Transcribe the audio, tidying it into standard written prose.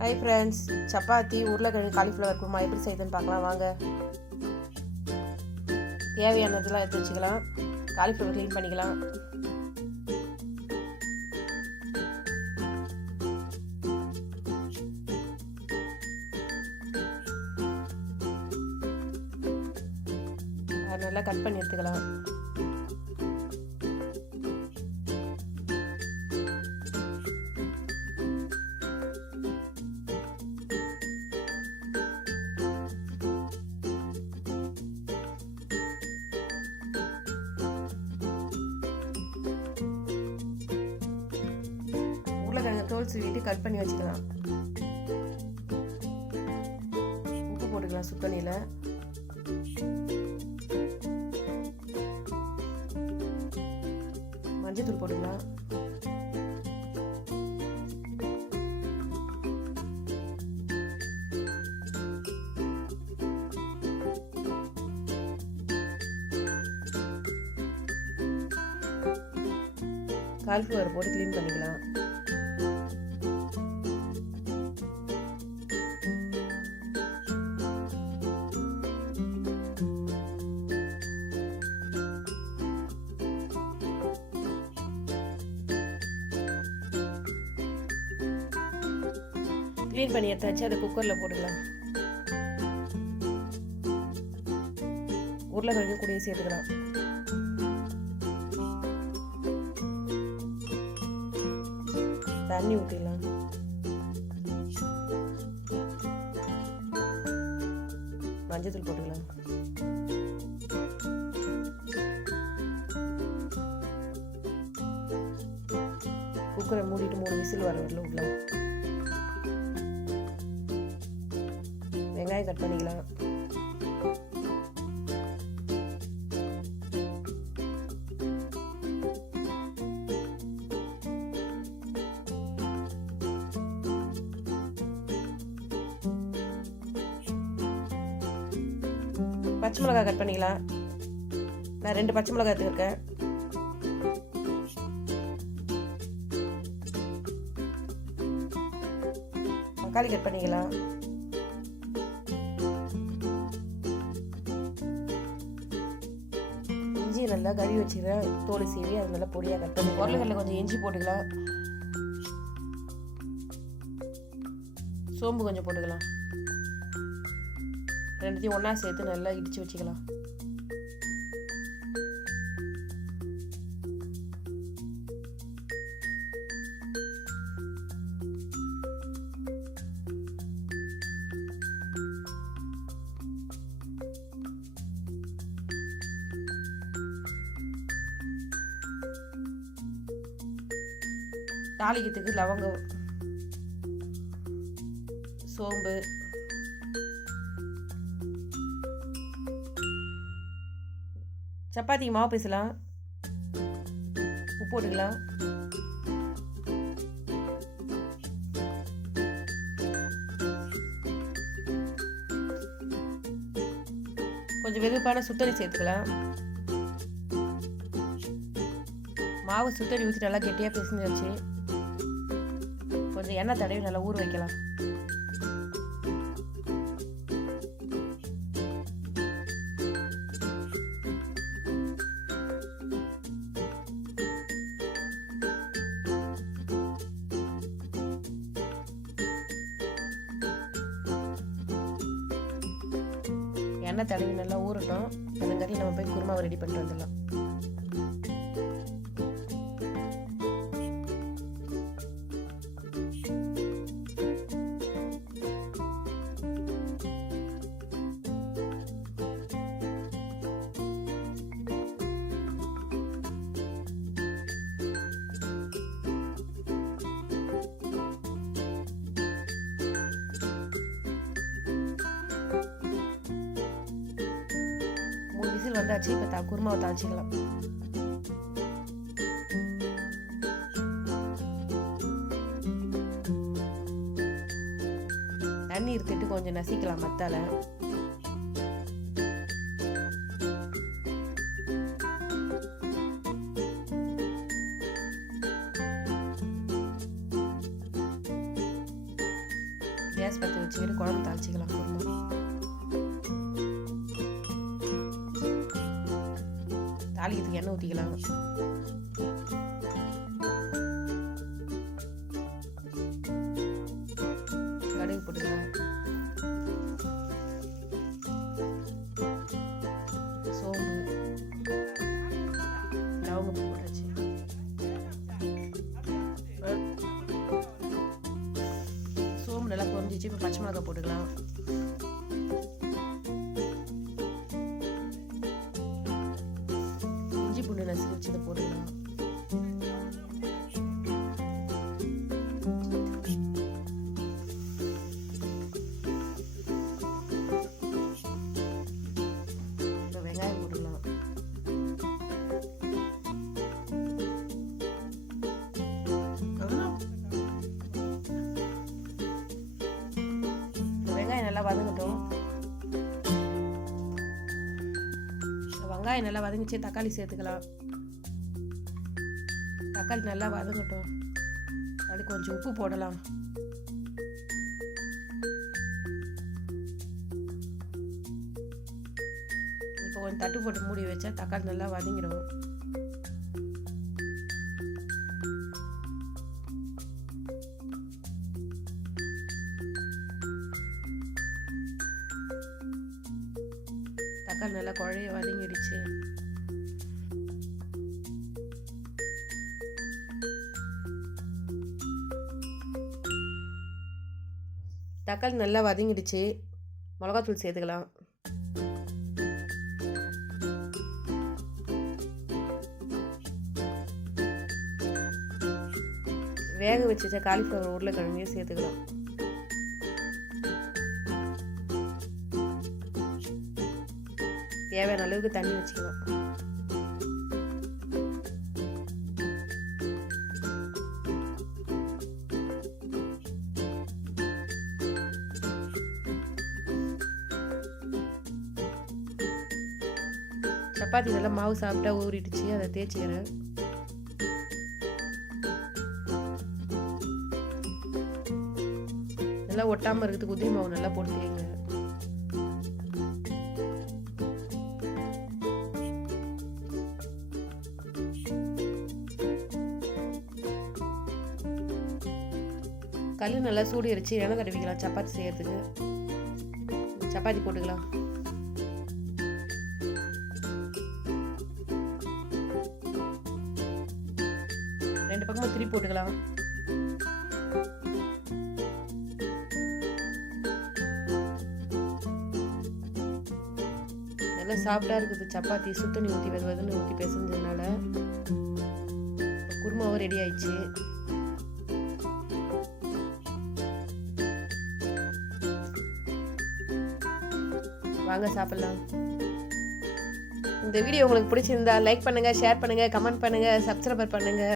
Hi friends, chapati உருளைக்கிழங்கு cauliflower kurma எப்படி செய்யுதுன்னு பார்க்கலாம் வாங்க. தேவையானதெல்லாம் எடுத்து வச்சுக்கலாம். காலிஃப்ளவர் க்ளீன் பண்ணிக்கலாம். அதை நல்லா கட் பண்ணி எடுத்துக்கலாம். உருளைக்கிழங்கு தோல் சீவிட்டு கட் பண்ணி வச்சுக்கலாம். உப்பு போட்டுக்கலாம் சுத்தண்ணியில். மஞ்சத்தூள் போட்டுக்கலாம். காலிஃப்ளவர் போட்டு க்ளீன் பண்ணிக்கலாம். க்ளீன் பண்ணி எடுத்தாச்சு. அதை குக்கரில் போட்டுக்கலாம். உருளைக்கிழங்கு கூடயே சேர்த்துக்கலாம். தண்ணி ஊற்றிடலாம். மஞ்சத்தூள் போட்டுக்கலாம். குக்கரை மூடிட்டு 3 விசில் வர வரல விடலாம். வெங்காயம் கட் பண்ணிக்கலாம். பச்சை மிளகாய் கட் பண்ணிக்கலாம். நான் 2 பச்சை மிளகாய் எடுத்துருக்கேன். தக்காளி கட் பண்ணிக்கலாம். இஞ்சி நல்லா கழுவி வச்சுக்கிறேன். தோல் சீவி அது நல்லா பொடியாக கட் பண்ணி உருளைக்கிழங்கு கொஞ்சம் இஞ்சி போட்டுக்கலாம். சோம்பு கொஞ்சம் போட்டுக்கலாம். ரெண்டுத்தையும் ஒன்றா சேர்த்து நல்லா இடித்து வச்சுக்கலாம். தாளிக்கிறதுக்கு லவங்கம், சோம்பு, சப்பாத்திக்கு மாவு பேசலாம். உப்பு போட்டுக்கலாம். கொஞ்சம் வெதுப்பான சுத்தண்ணி சேர்த்துக்கலாம். மாவு சுத்தண்ணி ஊற்றி நல்லா கெட்டியாக பிசைஞ்சு வச்சு கொஞ்சம் எண்ணெய் தடவி நல்லா ஊற வைக்கலாம். எண்ணெய் தடவி நல்லா ஊறட்டும். அதுங்காட்டி நம்ம போய் குருமாவை ரெடி பண்ணிட்டு வந்துடலாம். விசில் வந்தாச்சு. இப்போ குருமாவை தாளிச்சிக்கலாம். தண்ணி எடுத்துட்டு கொஞ்சம் நசிக்கலாம் மத்தால. கேஸ் பற்ற வச்சுக்கிட்டு குழம்பு தாளிச்சிக்கலாம். குருமா தாளிக்கிறதுக்கு எண்ணெய் ஊற்றிக்கலாம். கடுகு போட்டுக்கலாம். சோம்பு லவங்கம் போட்டுருச்சு. சோம்பு நல்லா பொரிஞ்சிச்சு. இப்போ பச்சை மிளகாய் போட்டுக்கலாம். இஞ்சி பூண்டு நசுக்கி வச்சு இதை போட்டுக்கலாம். வெங்காயம் போட்டுக்கலாம். வெங்காயம் நல்லா வதங்கட்டும். வெங்காயம் நல்லா வதங்கிச்சு. தக்காளி சேர்த்துக்கலாம். தக்காளி நல்லா வதங்கட்டும். அது கொஞ்சம் உப்பு போடலாம். இப்போ கொஞ்சம் தட்டு போட்டு மூடி வச்சா தக்காளி நல்லா வதங்கிடும். தக்காளி நல்லா குழைய வதங்கிடுச்சு. தக்காளி நல்லா வதங்கிடுச்சு. மிளகாத்தூள் சேர்த்துக்கலாம். வேக வச்ச காலிஃப்ளவர் உருளைக்கிழங்கையும் சேர்த்துக்கலாம். தேவையான அளவுக்கு தண்ணி வச்சுக்கலாம். சப்பாத்தி நல்லா மாவு சாப்பிட்டா ஊறிடுச்சு. அதை தேய்ச்சிக்கிறேன். நல்லா ஒட்டாமல் இருக்கிறதுக்கு உதிரி மாவு நல்லா போட்டு தேய்ங்க. கல் நல்லா சூடு எரிச்சு எண்ணெய் தடவிக்கலாம். சப்பாத்தி செய்யறதுக்கு சப்பாத்தி போட்டுக்கலாம். ரெண்டு பக்கமும் திருப்பி போட்டுக்கலாம். நல்லா சாப்பிட்டா இருக்குது. சப்பாத்தி சுத்தணி ஊற்றி வெதுன்னு ஊற்றி பேசுனதுனால குருமாவும் ரெடி ஆயிடுச்சு. வாங்க சாப்பிடலாம். இந்த வீடியோ உங்களுக்கு பிடிச்சிருந்தா லைக் பண்ணுங்க, ஷேர் பண்ணுங்க, கமெண்ட் பண்ணுங்க, சப்ஸ்கிரைப் பண்ணுங்க.